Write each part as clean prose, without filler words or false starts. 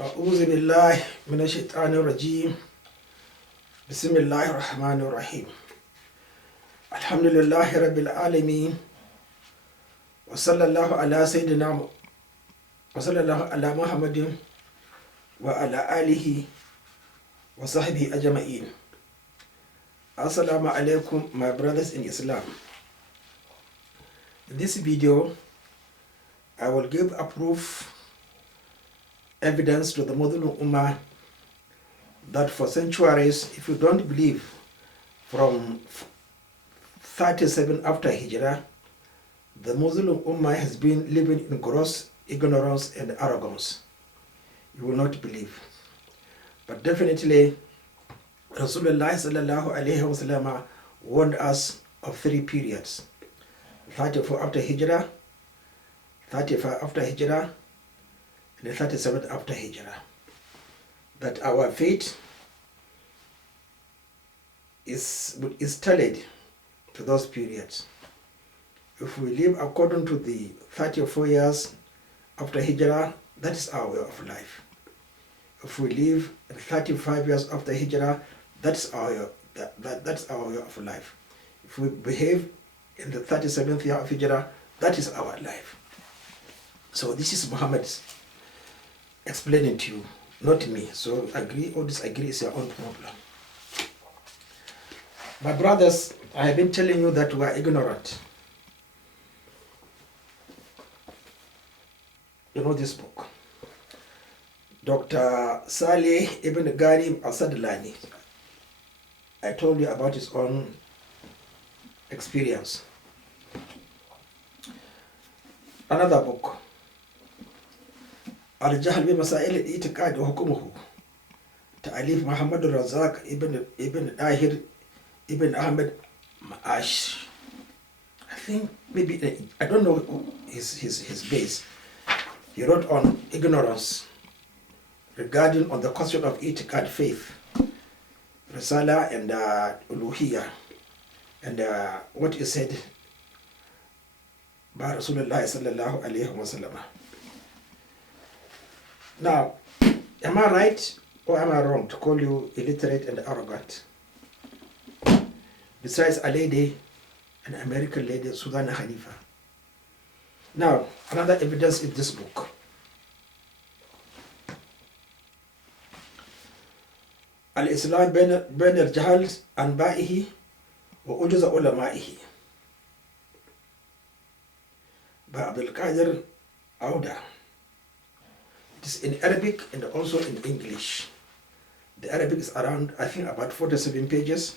أعوذ بالله من الشيطان الرجيم بسم الله الرحمن الرحيم الحمد لله رب العالمين وصلى الله على سيدنا وصلى الله على محمد وعلى آله وصحبه أجمعين. Assalamu alaikum, my brothers in Islam. In this video I will give a proof evidence to the Muslim Umma that for centuries, if you don't believe from 37 after Hijrah, the Muslim Umma has been living in gross ignorance and arrogance. You will not believe. But definitely, Rasūlullah sallallahu alayhi wa sallam warned us of 3 periods: 34 after Hijrah, 35 after Hijrah, and the 37th after Hijrah. That our fate is tailored to those periods. If we live according to the 34 years after Hijrah, that is our way of life. If we live 35 years after Hijrah, that's our way of life. If we behave in the 37th year of Hijrah, that is our life. So this is Muhammad's explaining to you, not me. So agree or disagree is your own problem. My brothers, I have been telling you that we are ignorant. You know this book, Dr. Saleh ibn Gharib al-Sadlani. I told you about his own experience. Another book, Al-Jahl bi Masail al-I'tiqad wa Hukmuhu, Ta'alif Muhammad al-Razak ibn Ahir ibn Ahmed Ma'ash. I think maybe, I don't know his base. He wrote on ignorance regarding on the question of I'tiqad, faith, Risala and Uluhiyya, and what is said by Rasūlullah sallallahu alayhi wa sallam. Now, am I right or am I wrong to call you illiterate and arrogant? Besides a lady, an American lady, Susanna Khalifa. Now, another evidence in this book. Al-Islam bain al-Jahl anba'ihi wa ujuz ulama'ihi by Abdul Qadir Auda. It is in Arabic and also in English. The Arabic is around, I think, about 47 pages.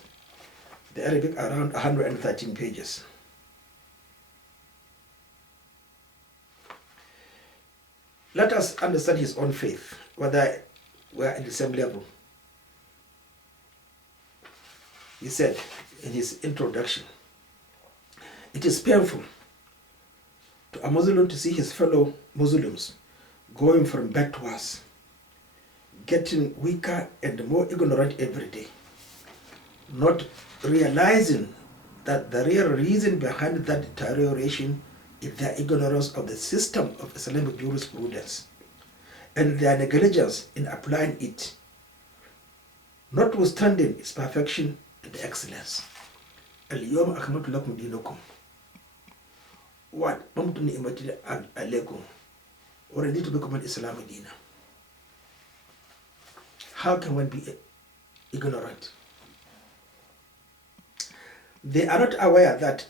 The Arabic around 113 pages. Let us understand his own faith, whether we are at the same level. He said in his introduction, it is painful to a Muslim to see his fellow Muslims going from bad to worse, getting weaker and more ignorant every day, not realizing that the real reason behind that deterioration is their ignorance of the system of Islamic jurisprudence and their negligence in applying it, notwithstanding its perfection and excellence. Al-yawma akmaltu lakum dinakum wa atmamtu ni'mati alaykum wa raditu bikum al-Islam dina. How can one be ignorant? They are not aware that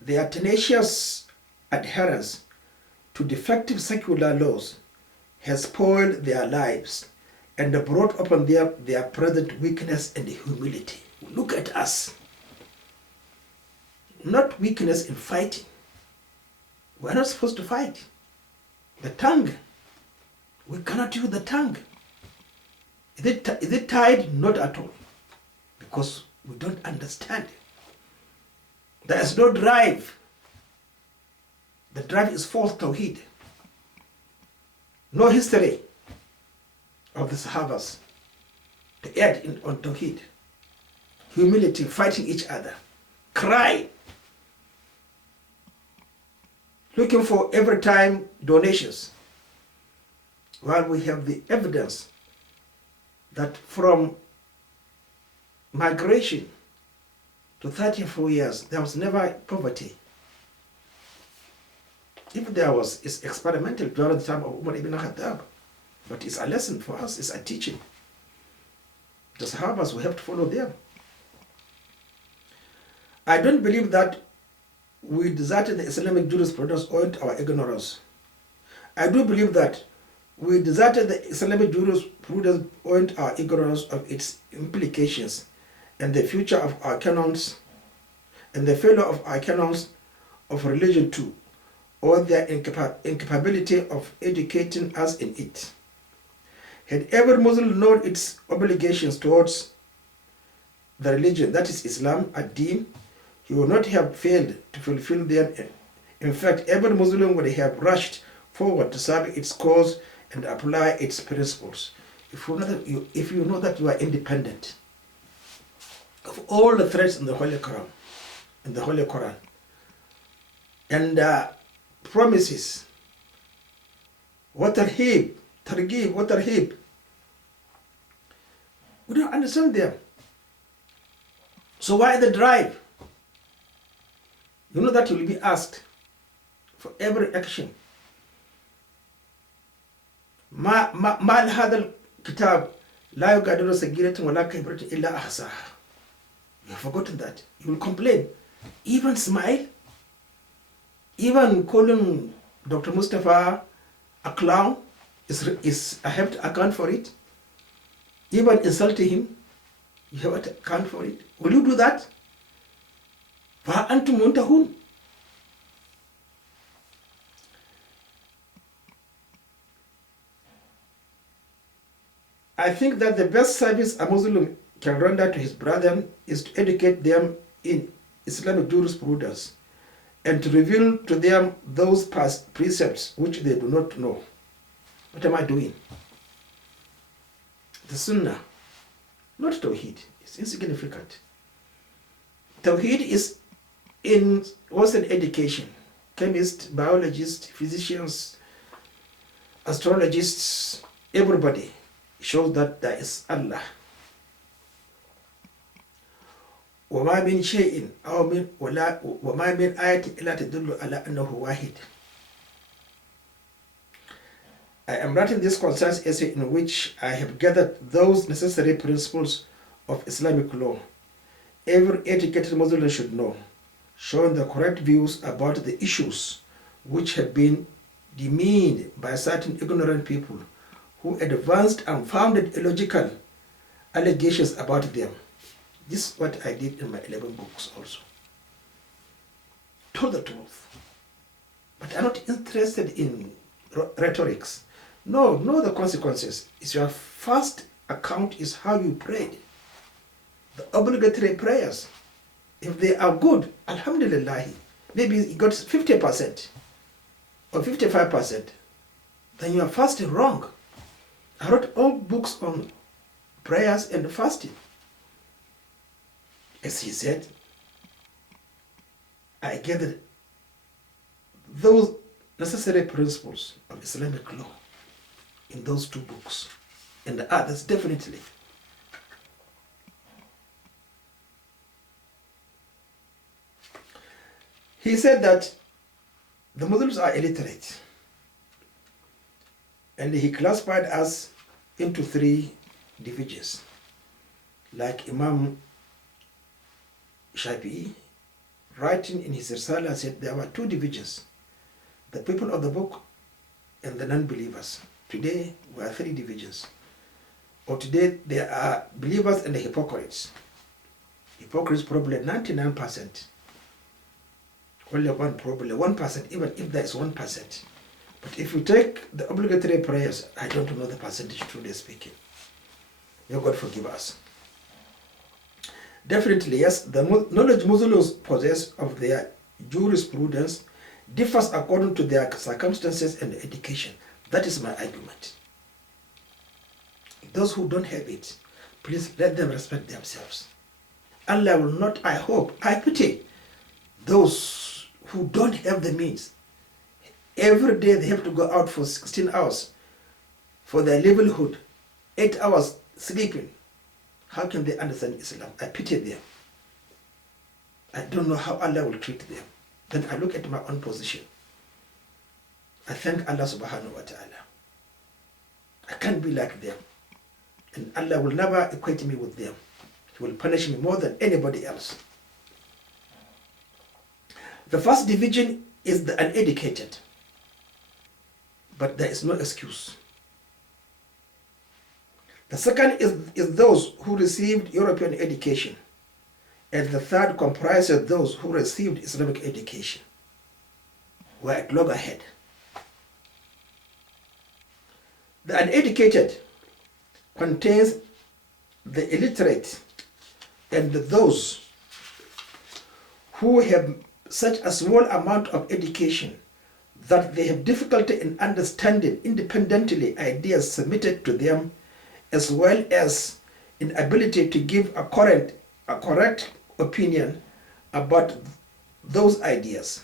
their tenacious adherence to defective secular laws has spoiled their lives and brought upon their present weakness and humility. Look at us. Not weakness in fighting. We are not supposed to fight. The tongue. We cannot use the tongue. Is it tied? Not at all. Because we don't understand. There is no drive. The drive is false tawheed. No history of the Ṣaḥābas to add on tawheed. Humility, fighting each other. Cry. Looking for every time donations. while we have the evidence that from migration to 34 years, there was never poverty. If there was, it's experimental during the time of Umar ibn Khattab. But it's a lesson for us, it's a teaching. The Ṣaḥābas, we have to follow them. I don't believe that we deserted the Islamic jurisprudence owing to our ignorance. I do believe that we deserted the Islamic jurisprudence owing to our ignorance of its implications and the future of our canons and the failure of our canons of religion too, or their incapability of educating us in it. Had every Muslim known its obligations towards the religion, that is Islam, ad-Din, he would not have failed to fulfill them. In fact, every Muslim would have rushed forward to serve its cause and apply its principles. If you know that you are independent of all the threats in the Holy Quran, and promises, targhib, we don't understand them. So why the drive? You know that you will be asked for every action. ما هذا الكتاب لا يغادر صغيرة ولا كبيرة إلا أحصاها. You have forgotten that. You will complain. Even smile. Even calling Dr. Mustafa a clown is I have to account for it. Even insulting him, you have to account for it. Will you do that? فَأَنْتُمْ مُنْتَهُونَ. I think that the best service a Muslim can render to his brethren is to educate them in Islamic jurisprudence and to reveal to them those past precepts which they do not know. What am I doing? The Sunnah, not Tawheed. It's insignificant. Tawheed is in Western education. Chemists, biologists, physicians, astrologists, everybody shows that there is Allah. وما من شيء أو من وما من آية إلا تدل على أنه واحد. I am writing this concise essay in which I have gathered those necessary principles of Islamic law every educated Muslim should know, showing the correct views about the issues which have been demeaned by certain ignorant people who advanced unfounded illogical allegations about them. This is what I did in my 11 books also. Told the truth. But I'm not interested in rhetorics. No, know the consequences. It's your first account is how you prayed. The obligatory prayers. If they are good, alhamdulillah, maybe you got 50% or 55%, then you are fasting wrong. I wrote all books on prayers and fasting. As he said, I gathered those necessary principles of Islamic law in those 2 books, and the others definitely. He said that the Muslims are illiterate, and he classified us into 3 divisions. Like Imam Shafi'i, writing in his Risala, said there were 2 divisions: the people of the book and the non-believers. Today we are 3 divisions. Or today there are believers and the hypocrites. Hypocrites probably 99%. Only one probably 1%, even if there is 1%. But if you take the obligatory prayers, I don't know the percentage, truly speaking. May God forgive us. Definitely, yes, the knowledge Muslims possess of their jurisprudence differs according to their circumstances and education. That is my argument. Those who don't have it, please let them respect themselves. Allah will not, I hope, I pity those who don't have the means. Every day they have to go out for 16 hours for their livelihood, 8 hours sleeping, how can they understand Islam? I pity them. I don't know how Allah will treat them. Then I look at my own position. I thank Allah subhanahu wa ta'ala. I can't be like them. And Allah will never equate me with them. He will punish me more than anybody else. The first division is the uneducated. But there is no excuse. The second is those who received European education. And the third comprises those who received Islamic education. We're at loggerhead. The uneducated contains the illiterate and those who have such a small amount of education that they have difficulty in understanding independently ideas submitted to them, as well as inability to give a correct opinion about those ideas.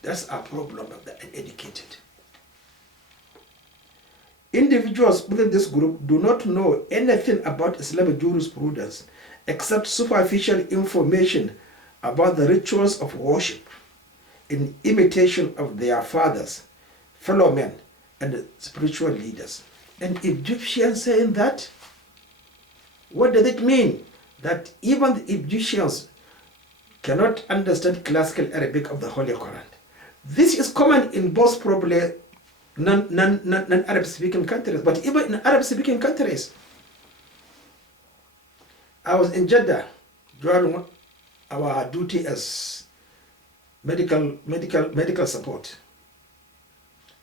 That's our problem of the uneducated. Individuals within this group do not know anything about Islamic jurisprudence except superficial information about the rituals of worship in imitation of their fathers, fellow men, and spiritual leaders. An Egyptian saying that? What does it mean? That even the Egyptians cannot understand classical Arabic of the Holy Quran. This is common in both probably non-Arab speaking countries, but even in Arab speaking countries. I was in Jeddah during our duty as medical support.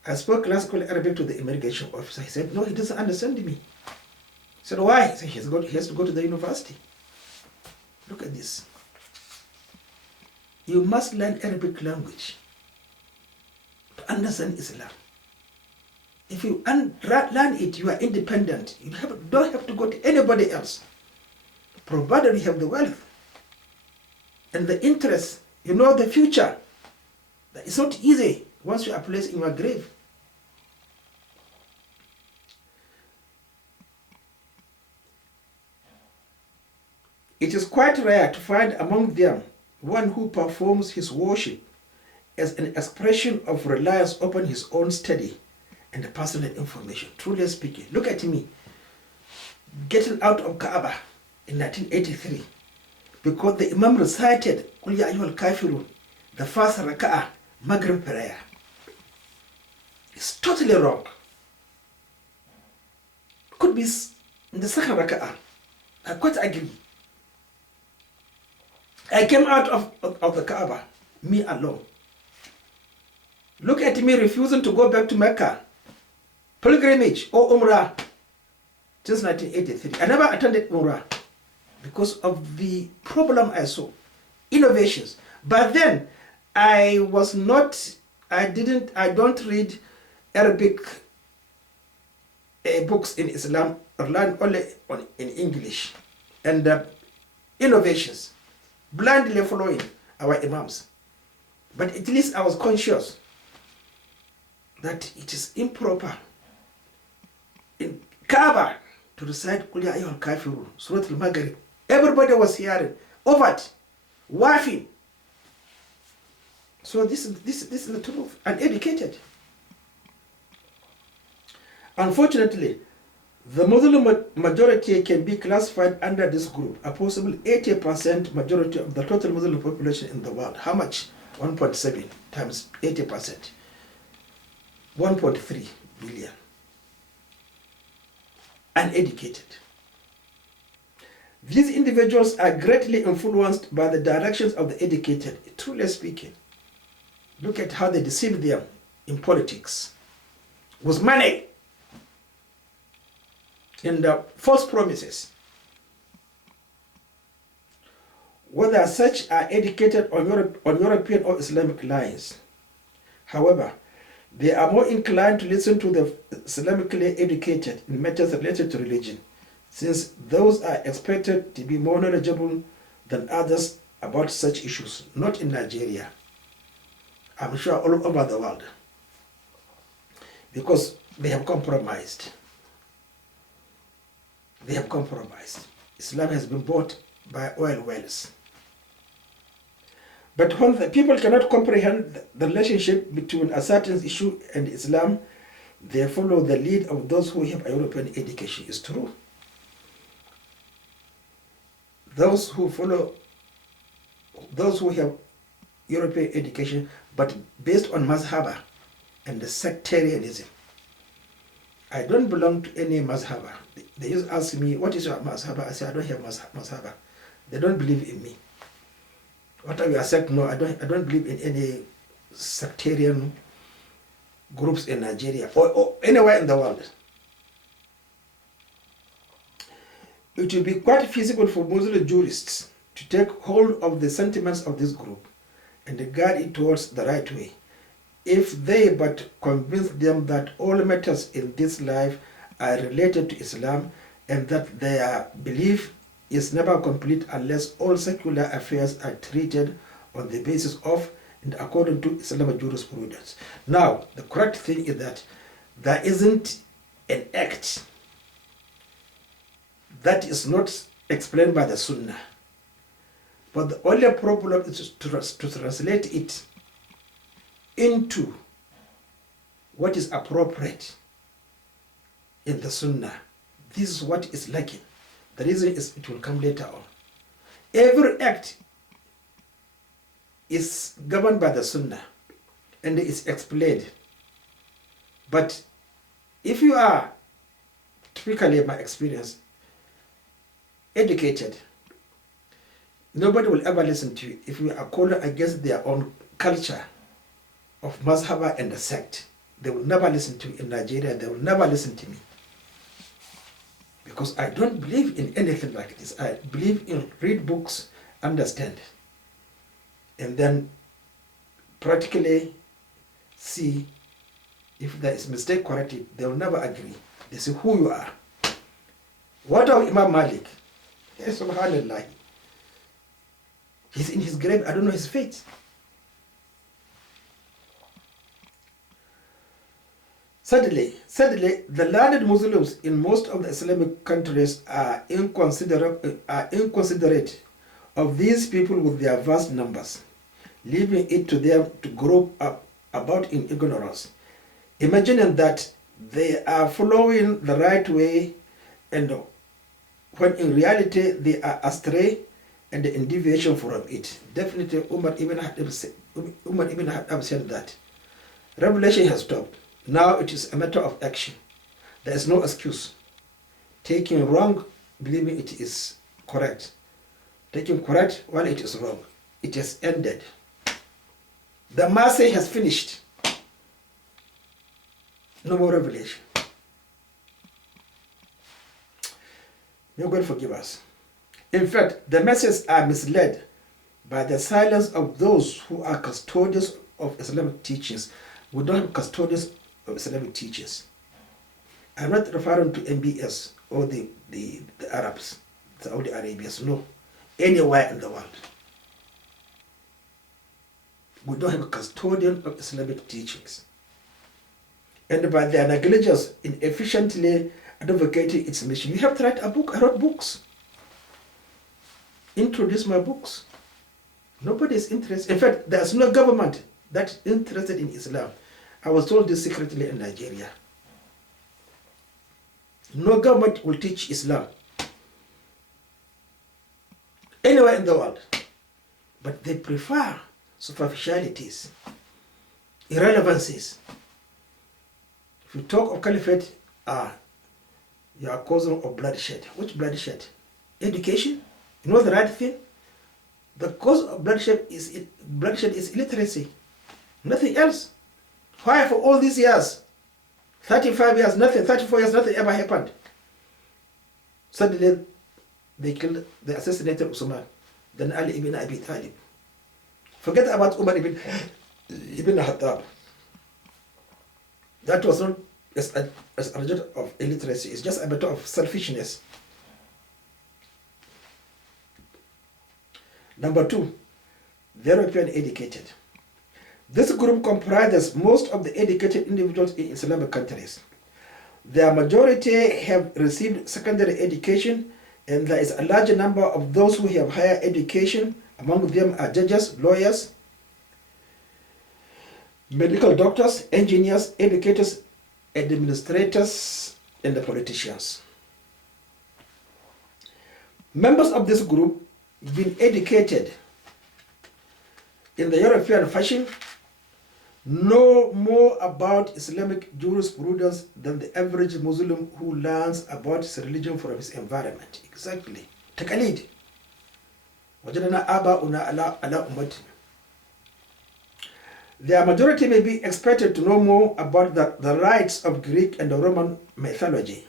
I spoke classical Arabic to the immigration officer. He said, no, he doesn't understand me. I said, why? He said, he has to go to the university. Look at this. You must learn Arabic language to understand Islam. If you learn it, you are independent. You don't have to go to anybody else, provided you have the wealth and the interest. You know the future. It's not easy once you are placed in your grave. It is quite rare to find among them one who performs his worship as an expression of reliance upon his own study and personal information. Truly speaking, look at me getting out of Kaaba in 1983 because the Imam recited Qul Ya Ayyuhal Kafirun, the first raka'ah, Maghrib prayer. It's totally wrong. Could be in the second raka'ah. I quite agree. I came out of the Kaaba, me alone. Look at me refusing to go back to Mecca, pilgrimage or Umrah, since 1983. I never attended Umrah because of the problem I saw, innovations. But then I don't read Arabic books in Islam, or learn only in English. And innovations, blindly following our Imams. But at least I was conscious that it is improper in Kaaba to recite Qul Ya Ayyuhal Kafirun, Surah Al-Maghrib. Everybody was hearing, overt, laughing. So this is the truth, uneducated. Unfortunately, the Muslim majority can be classified under this group, a possible 80% majority of the total Muslim population in the world. How much? 1.7 times 80%. 1.3 billion. Uneducated. These individuals are greatly influenced by the directions of the educated, truly speaking. Look at how they deceive them in politics with money and false promises. Whether such are educated on European or Islamic lines. However, they are more inclined to listen to the Islamically educated in matters related to religion, since those are expected to be more knowledgeable than others about such issues, not in Nigeria, I'm sure all over the world. Because they have compromised. They have compromised. Islam has been bought by oil wells. But when the people cannot comprehend the relationship between a certain issue and Islam, they follow the lead of those who have a European education. It's true. Those who have European education, but based on mazhaba and the sectarianism. I don't belong to any mazhaba. They used to ask me, what is your mazhaba? I say, I don't have mazhaba. They don't believe in me. What are your sect? No, I don't believe in any sectarian groups in Nigeria or anywhere in the world. It will be quite feasible for Muslim jurists to take hold of the sentiments of this group and guide it towards the right way, if they but convince them that all matters in this life are related to Islam and that their belief is never complete unless all secular affairs are treated on the basis of and according to Islamic jurisprudence. Now, the correct thing is that there isn't an act that is not explained by the Sunnah. But the only problem is to translate it into what is appropriate in the Sunnah. This is what is lacking. The reason is it will come later on. Every act is governed by the Sunnah and is explained. But if you are, typically my experience, educated, nobody will ever listen to you if you are calling against their own culture of mazhaba and the sect. They will never listen to you in Nigeria. They will never listen to me. Because I don't believe in anything like this. I believe in read books, understand, and then practically see if there is mistake, correct it. They will never agree. They say who you are. What of Imam Malik? Yes, subhanallah. He's in his grave. I don't know his fate. Sadly, the learned Muslims in most of the Islamic countries are inconsiderate of these people with their vast numbers, leaving it to them to grow up about in ignorance, imagining that they are following the right way, and when in reality they are astray and in deviation from it. Definitely Umar ibn Khattab said that. Revelation has stopped. Now it is a matter of action. There is no excuse. Taking wrong, believing it is correct. Taking correct while it is wrong. It has ended. The mercy has finished. No more revelation. May God forgive us. In fact, the masses are misled by the silence of those who are custodians of Islamic teachings. We don't have custodians of Islamic teachers. I'm not referring to MBS or the Arabs, the Saudi Arabians, no. Anywhere in the world. We don't have a custodian of Islamic teachings. And by their negligence in efficiently advocating its mission, you have to write a book. I wrote books. Introduce my books. Nobody is interested. In fact, there's no government that's interested in Islam. I was told this secretly in Nigeria. No government will teach Islam anywhere in the world. But they prefer superficialities, irrelevancies. If you talk of Caliphate, you are causing of bloodshed. Which bloodshed? Education? You know the right thing? The cause of bloodshed is illiteracy. Nothing else. Why for all these years, 35 years, nothing, 34 years, nothing ever happened. Suddenly, they assassinated Usman, then Ali ibn Abi Talib. Forget about Umar ibn Khattab. That was not as a result of illiteracy. It's just a matter of selfishness. Number two, the European educated. This group comprises most of the educated individuals in Islamic countries. Their majority have received secondary education, and there is a large number of those who have higher education. Among them are judges, lawyers, medical doctors, engineers, educators, administrators, and the politicians. Members of this group have been educated in the European fashion, know more about Islamic jurisprudence than the average Muslim who learns about his religion from his environment. Exactly. Taqalid. Wajadana aba'una ala ummati. Their majority may be expected to know more about the rites of Greek and Roman mythology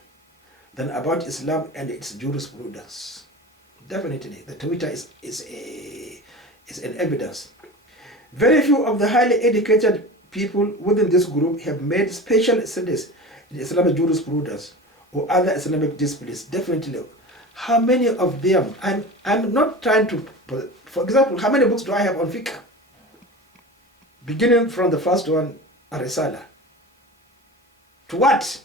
than about Islam and its jurisprudence. Definitely, the Twitter is an evidence. Very few of the highly educated people within this group have made special studies in Islamic jurisprudence or other Islamic disciplines. Definitely. How many of them? I'm not trying to, for example, how many books do I have on fiqh? Beginning from the first one, Risala. To what?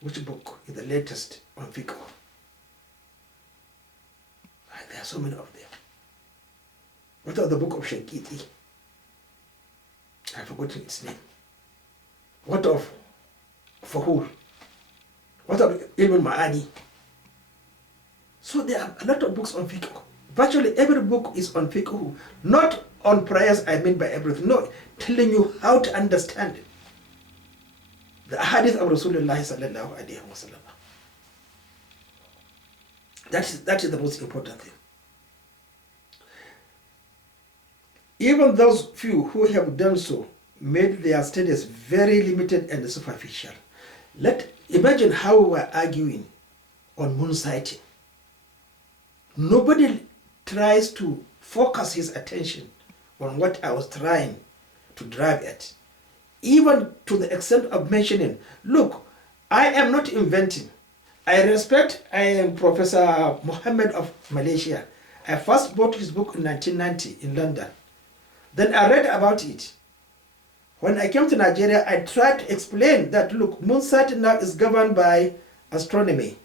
Which book is the latest on fiqh? There are so many of them. What of the book of Shankiti? I've forgotten its name. What of Fahur? What of Ilm Ma'ani? So there are a lot of books on fiqh. Virtually every book is on fiqh. Not on prayers, I mean by everything. No, telling you how to understand it. The hadith of Rasūlullah sallallahu alayhi wa sallam. That is the most important thing. Even those few who have done so made their studies very limited and superficial. Imagine how we were arguing on moon sighting. Nobody tries to focus his attention on what I was trying to drive at. Even to the extent of mentioning, look, I am not inventing. I am Professor Muhammad of Malaysia. I first bought his book in 1990 in London. Then I read about it. When I came to Nigeria, I tried to explain that, look, moon sighting now is governed by astronomy.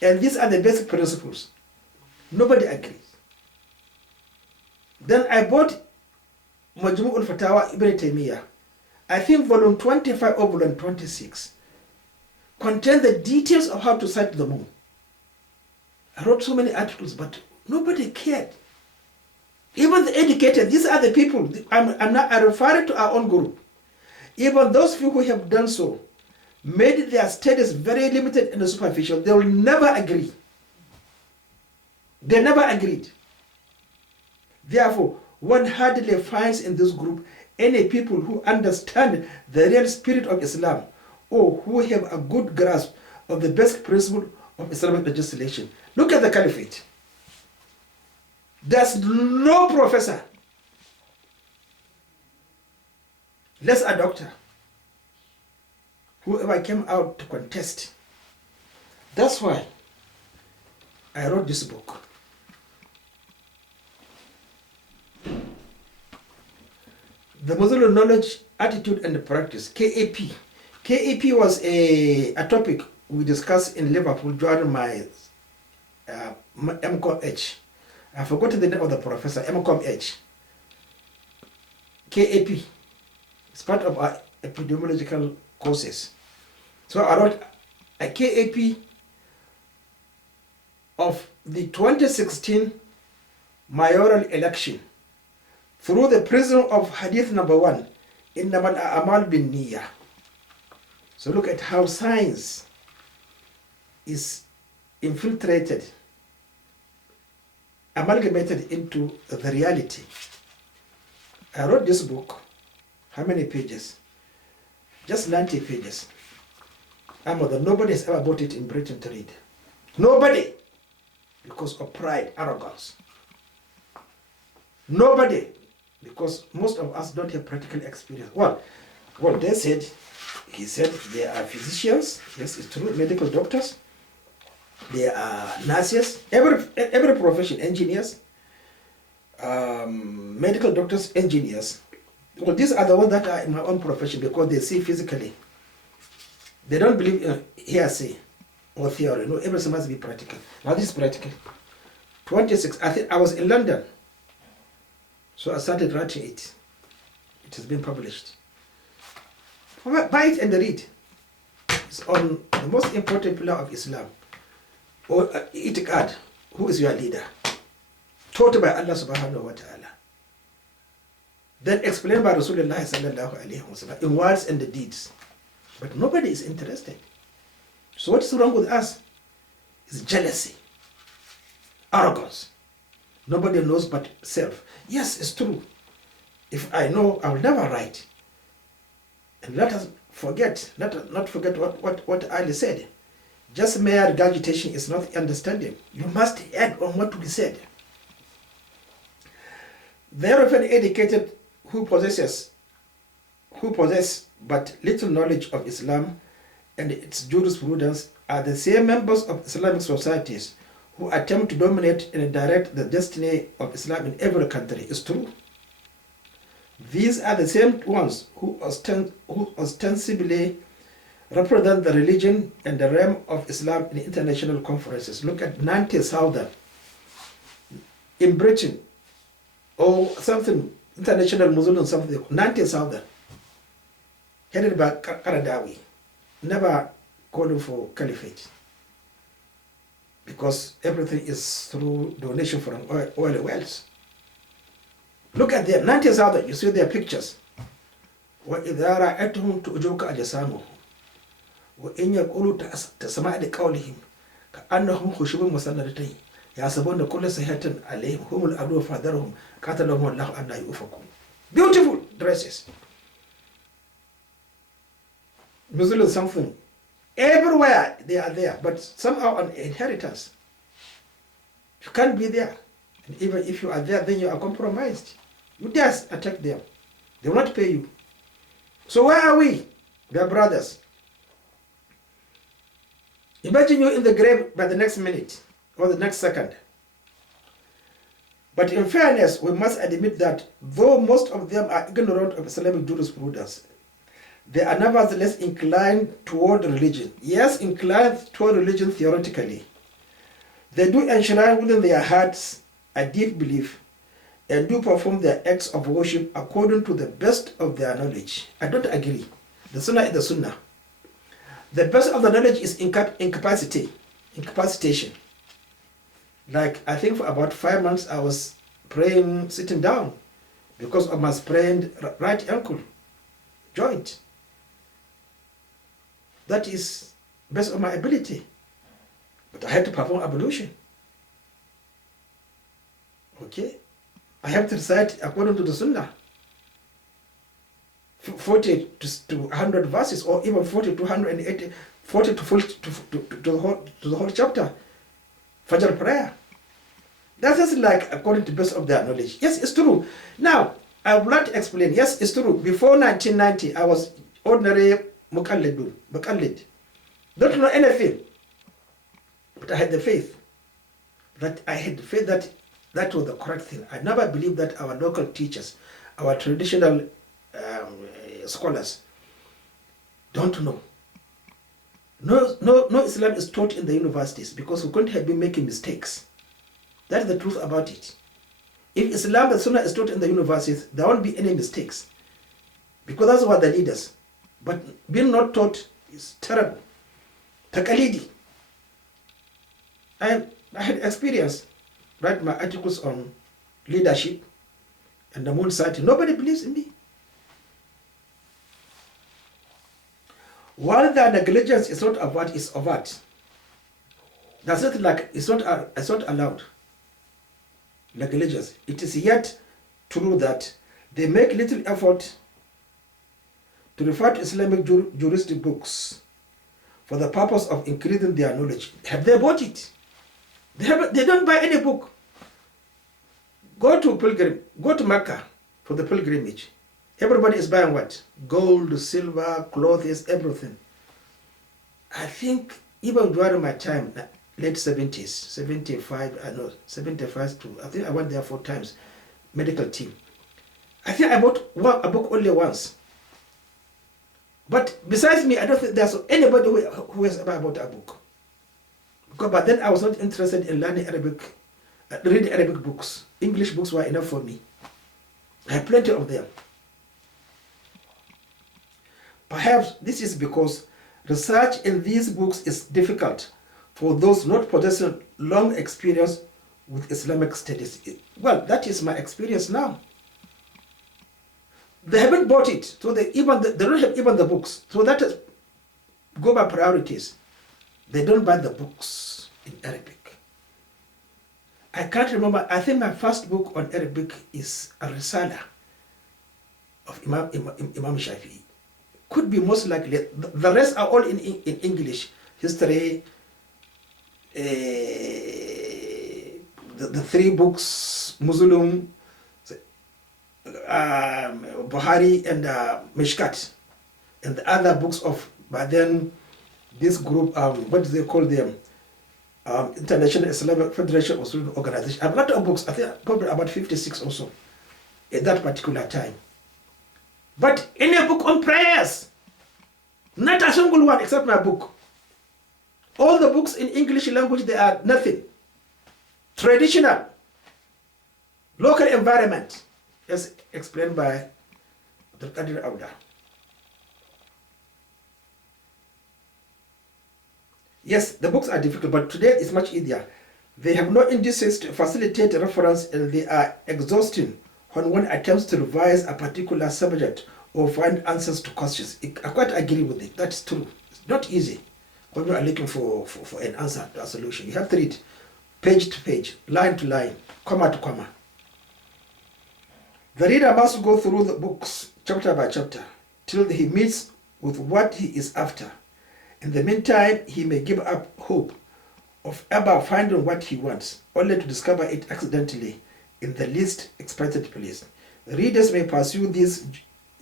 And these are the basic principles. Nobody agrees. Then I bought Majmu'ul Fatawa Ibn Taymiyyah. I think volume 25 or volume 26 contain the details of how to sight the moon. I wrote so many articles, but nobody cared. Even the educated, these are the people, I refer to our own group. Even those few who have done so made their studies very limited and superficial. They will never agree. They never agreed. Therefore, one hardly finds in this group any people who understand the real spirit of Islam or who have a good grasp of the basic principle of Islamic legislation. Look at the Caliphate. There's no professor, less a doctor, who ever came out to contest. That's why I wrote this book. The Muslim Knowledge, Attitude and Practice, KAP. KAP was a topic we discussed in Liverpool during my MCOM-H. I forgot the name of the professor, MCOM-H. KAP. It's part of our epidemiological courses. So I wrote a KAP of the 2016 mayoral election through the prism of hadith number 1, innamal a'mal bin niyyah. So look at how science is infiltrated, amalgamated into the reality. I wrote this book. How many pages? Just 90 pages. Nobody has ever bought it in Britain to read. Nobody. Because of pride, arrogance. Nobody. Because most of us don't have practical experience. Well, he said there are physicians, yes, it's true, medical doctors, there are nurses, every profession, engineers, medical doctors, engineers. Well, these are the ones that are in my own profession because they see physically. They don't believe in hearsay or theory. No, everything must be practical. Now this is practical. 26, I think I was in London. So I started writing it. It has been published. Buy it and read. It's on the most important pillar of Islam. Or itiqad. Who is your leader? Taught by Allah subhanahu wa ta'ala. Then explained by Rasūlullah sallallahu alayhi wa sallam in words and the deeds. But nobody is interested. So what is wrong with us? It's jealousy, arrogance. Nobody knows but self. Yes, it's true. If I know, I will never write. And let us forget, let us not forget what Ali said. Just mere regurgitation is not understanding. You must add on what we said. Therefore, educated who possess but little knowledge of Islam and its jurisprudence are the same members of Islamic societies who attempt to dominate and direct the destiny of Islam in every country. It's true. These are the same ones who ostensibly represent the religion and the realm of Islam in international conferences. Look at 90,000 in Britain or something, international Muslim something, 90,000 headed by Qaradawi, never calling for Caliphate, because everything is through donation from oil wells. Look at them, 90,000, you see their pictures. وَإِذَا رَأَيْتُهُمْ تُعْجِبُكَ أَجْسَامُهُمْ وَإِنْ يَقُولُوا تَسْمَعْ لِقَوْلِهِمْ كَأَنَّهُمْ خُشُبٌ مُّسَنَّدَةٌ يَحْسَبُونَ كُلَّ صَيْحَةٍ عَلَيْهِمْ هُمُ الْعَدُوُّ فَاحْذَرْهُمْ قَاتَلَهُمُ اللَّهُ أَنَّىٰ يُؤْفَكُونَ. Beautiful dresses. Muslim something. Everywhere they are there, but somehow on inheritance. You can't be there. And even if you are there, then you are compromised. You just attack them. They will not pay you. So where are we, dear brothers? Imagine you in the grave by the next minute or the next second. But in fairness, we must admit that though most of them are ignorant of Islamic jurisprudence, they are nevertheless inclined toward religion. Yes, inclined toward religion theoretically. They do enshrine within their hearts a deep belief and do perform their acts of worship according to the best of their knowledge. I don't agree. The Sunnah is the Sunnah. The best of the knowledge is incapacitation. Like, I think for about 5 months I was praying sitting down because of my sprained right ankle joint. That is based on my ability. But I had to perform ablution. Okay? I have to recite according to the Sunnah. 40 to 100 verses, or even 40 to 180, 40 to the whole chapter. Fajr prayer. That is like according to best of their knowledge. Yes, it's true. Now, I would like to explain. Yes, it's true. Before 1990, I was ordinary muqallid. Don't know anything. But I had the faith. That that was the correct thing. I never believed that our local teachers, our traditional scholars, don't know. No Islam is taught in the universities because we couldn't have been making mistakes. That's the truth about it. If Islam, the Sunnah is taught in the universities, there won't be any mistakes. Because that's what the leaders. But being not taught is terrible. Taqalidi. I had experience. Write my articles on leadership and the moon society. Nobody believes in me. While the negligence is not overt, it's overt. That's not like it's not allowed. Negligence. It is yet true that they make little effort to refer to Islamic juristic books for the purpose of increasing their knowledge. Have they bought it? They don't buy any book. Go to Mecca for the pilgrimage. Everybody is buying what? Gold, silver, clothes, everything. I think even during my time, late 70s, 75 to, I think I went there 4 times, medical team. I think I bought a book only once. But besides me, I don't think there's anybody who has ever bought a book. Because but then I was not interested in learning Arabic, reading Arabic books. English books were enough for me. I have plenty of them. Perhaps this is because research in these books is difficult for those not possessing long experience with Islamic studies. Well, that is my experience now. They haven't bought it, so they don't have even the books. So that is go by priorities. They don't buy the books in Arabic. I can't remember. I think my first book on Arabic is a Risala of Imam Shafi'i. Could be most likely. The rest are all in English. History, the three books, Muslim, Buhari and Mishkat, and the other books of, but then this group, what do they call them? International Islamic Federation of Student Organization. A lot of books, I think probably about 56 or so at that particular time. But any book on prayers, not a single one except my book. All the books in English language, they are nothing. Traditional, local environment, as explained by Dr. Qadir Auda. Yes, the books are difficult, but today it's much easier. They have no indices to facilitate reference, and they are exhausting when one attempts to revise a particular subject or find answers to questions. I quite agree with it. That's true. It's not easy when you are looking for an answer to a solution. You have to read page to page, line to line, comma to comma. The reader must go through the books chapter by chapter till he meets with what he is after. In the meantime, he may give up hope of ever finding what he wants, only to discover it accidentally in the least expected place. The readers may pursue these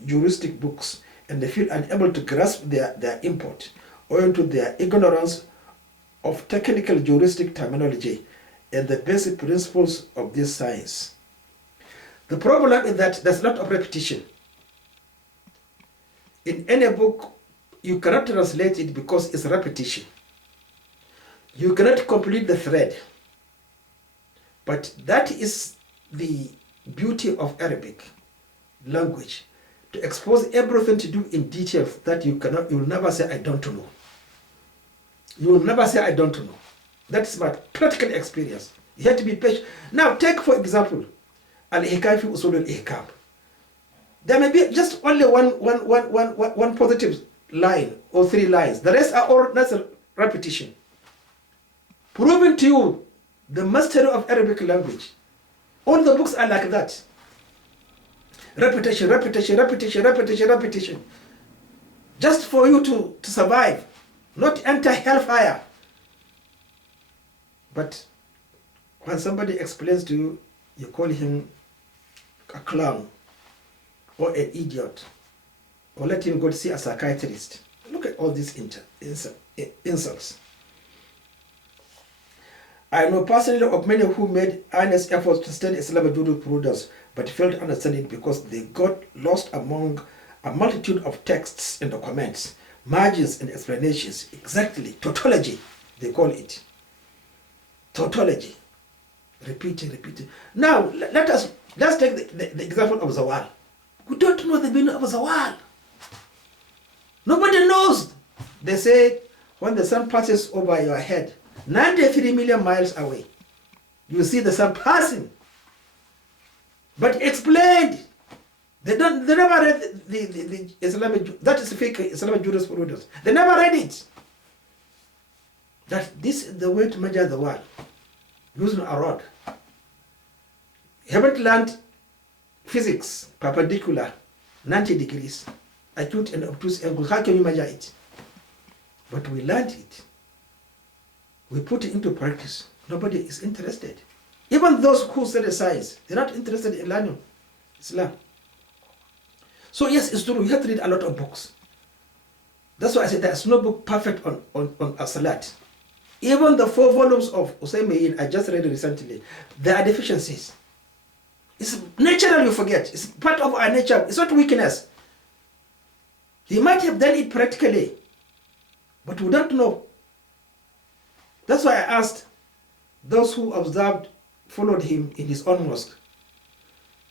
juristic books and they feel unable to grasp their import, owing to their ignorance of technical juristic terminology and the basic principles of this science. The problem is that there's a lot of repetition. In any book, you cannot translate it because it's repetition. You cannot complete the thread. But that is the beauty of Arabic language, to expose everything to do in detail that you will never say, I don't know. You will never say, I don't know. That's my practical experience. You have to be patient. Now, take for example, Al-Hikam fi Usul al-Ihkam. There may be just only one positive line or three lines. The rest are all that's a repetition. Proving to you the mastery of Arabic language. All the books are like that. Repetition, repetition, repetition, repetition, repetition. Just for you to survive, not enter hellfire. But when somebody explains to you, you call him a clown or an idiot, or let him go to see a psychiatrist. Look at all these insults. I know personally of many who made earnest efforts to study Islamic jurisprudence but failed to understand it because they got lost among a multitude of texts and documents, margins and explanations. Exactly, tautology, they call it. Tautology. Repeating. Now, let's take the example of Zawal. We don't know the meaning of Zawal. Nobody knows. They say when the sun passes over your head, 93 million miles away, you see the sun passing. But explained. They never read the Islamic, that is fake Islamic jurisprudence. They never read it. That this is the way to measure the world, using a rod. You haven't learned physics, perpendicular, 90 degrees, acute and obtuse angles. How can you measure it? But we learned it. We put it into practice. Nobody is interested. Even those who study science, they're not interested in learning Islam. So yes, it's true, you have to read a lot of books. That's why I said there's no book perfect on As-Salat. Even the 4 volumes of Usaymin I just read recently, there are deficiencies. It's natural, you forget. It's part of our nature. It's not weakness. He might have done it practically, but we don't know. That's why I asked those who observed, followed him in his own mosque,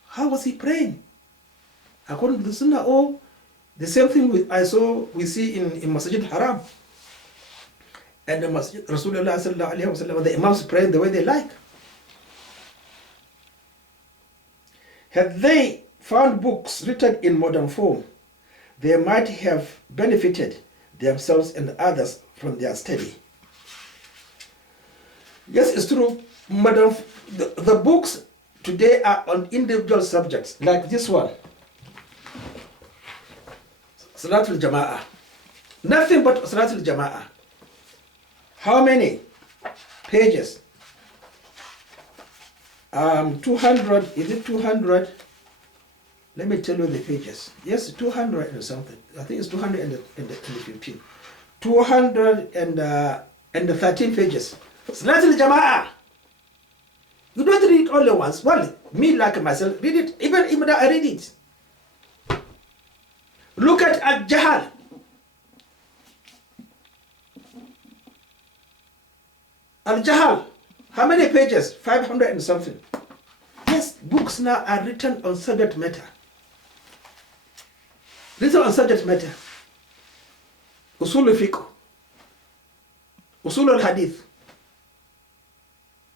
how was he praying? According to the Sunnah, or the same thing we see in Masjid Haram and the Masjid Rasūlullah sallallahu alaihi wasallam, the Imams praying the way they like. Had they found books written in modern form, they might have benefited themselves and others from their study. Yes, it's true. The books today are on individual subjects, like this one, Salatul Jama'ah. Nothing but Salatul Jama'ah. How many pages? 200, is it 200? Let me tell you the pages. Yes, 200 and something. I think it's 215. 213 pages. Salatul Jama'ah. You don't read it only once. Well, me like myself, read it. Even I read it. Look at Al-Jahal. Al-Jahal. How many pages? 500 and something. Yes, books now are written on subject matter. Written on subject matter. Usul al-Fiqh. Usul al-Hadith.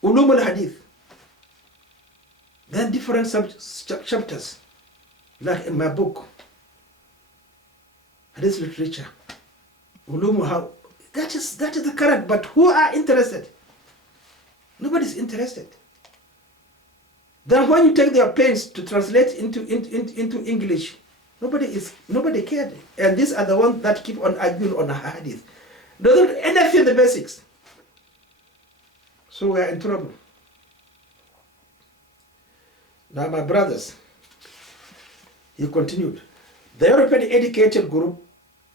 Ulum al-Hadith. Then different chapters. Like in my book. Hadith literature. Ulum how. That is the current, but who are interested? Nobody's interested. Then when you take their pains to translate into English, nobody cared. And these are the ones that keep on arguing on hadith. They don't anything the basics. So we are in trouble. Now my brothers, he continued, the European educated group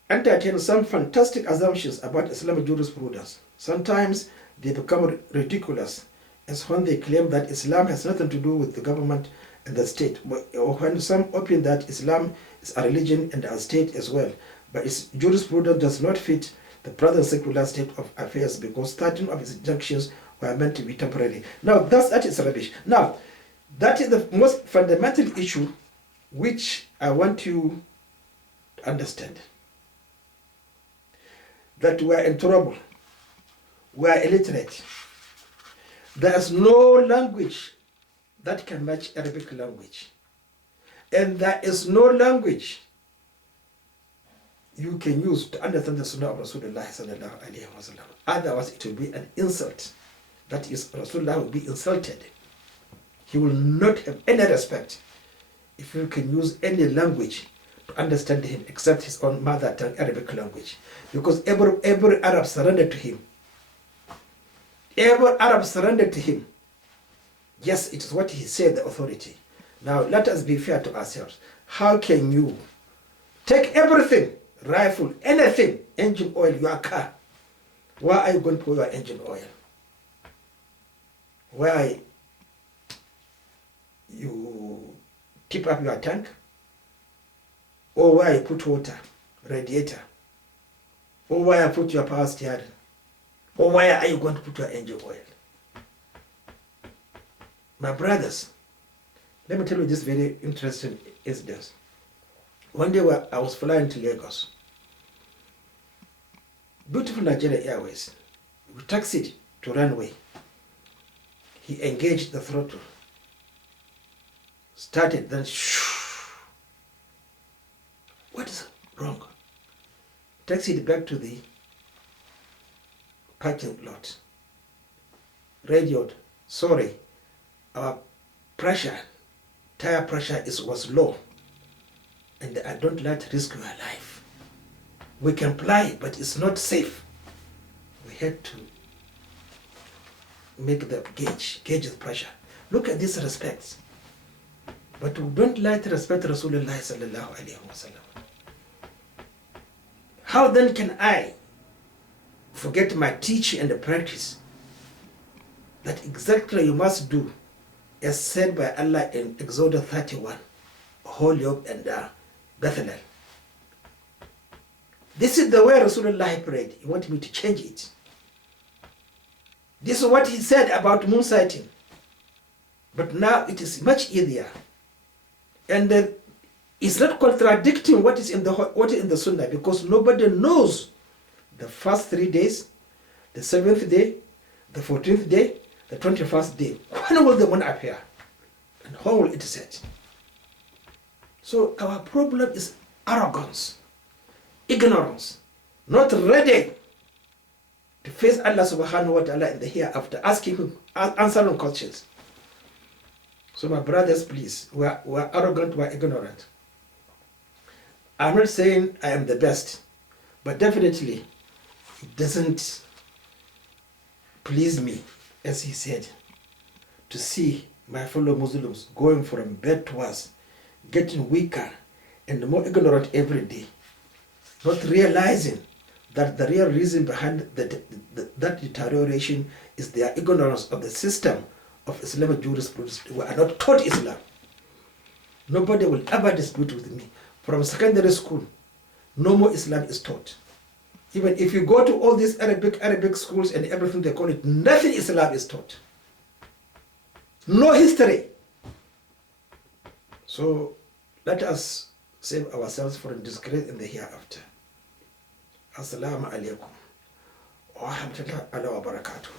entertain some fantastic assumptions about Islamic jurisprudence. Sometimes they become ridiculous, as when they claim that Islam has nothing to do with the government and the state, or when some opine that Islam is a religion and a state as well, but its jurisprudence does not fit the present secular state of affairs because certain of its injunctions were meant to be temporary. Now, that is rubbish. Now, that is the most fundamental issue which I want you to understand. That we are in trouble. We are illiterate. There is no language that can match Arabic language. And there is no language you can use to understand the Sunnah of Rasūlullah sallallahu alaihi wasallam. Otherwise, it will be an insult. That is, Rasulullah will be insulted. He will not have any respect if you can use any language to understand him except his own mother tongue Arabic language. Because every Arab surrendered to him. Every Arab surrendered to him. Yes, it is what he said, the authority. Now, let us be fair to ourselves. How can you take everything, rifle, anything, engine oil, your car? Where are you going to put your engine oil? Where you keep up your tank? Or where you put water, radiator? Or where you put your power steering? Or where are you going to put your engine oil? My brothers, let me tell you this very interesting incident. One day I was flying to Lagos. Beautiful Nigeria Airways. We taxied to runway. He engaged the throttle. Started, then shoo. What is wrong? Taxied back to the parking lot. Radioed, sorry, our pressure, tire pressure was low, and I don't like to risk your life. We can fly, but it's not safe. We had to make the gauge the pressure. Look at this respect. But we don't like to respect Rasulullah sallallahu alaihi wasallam. How then can I forget my teaching and the practice that exactly you must do as said by Allah in Exodus 31, Holy Up and Bethlehem. This is the way Rasūlullah prayed. He wanted me to change it. This is what he said about moon sighting. But now it is much easier. And it's not contradicting what is in the Sunnah, because nobody knows the first 3 days, the 7th day, the 14th day, the 21st day. When will the moon appear? And how will it set? So our problem is arrogance, ignorance, not ready to face Allah subhanahu wa ta'ala in the hereafter, asking him, answering questions. So my brothers, please, we're arrogant, we're ignorant. I'm not saying I am the best, but definitely it doesn't please me, as he said, to see my fellow Muslims going from bad to worse, getting weaker and more ignorant every day, not realizing that the real reason behind that deterioration is their ignorance of the system of Islamic jurisprudence. We are not taught Islam. Nobody will ever dispute with me. From secondary school, no more Islam is taught. Even if you go to all these Arabic schools and everything they call it, nothing Islam is taught. No history. So let us save ourselves from disgrace in the hereafter. Assalamu alaikum wa rahmatullahi wa barakatuh.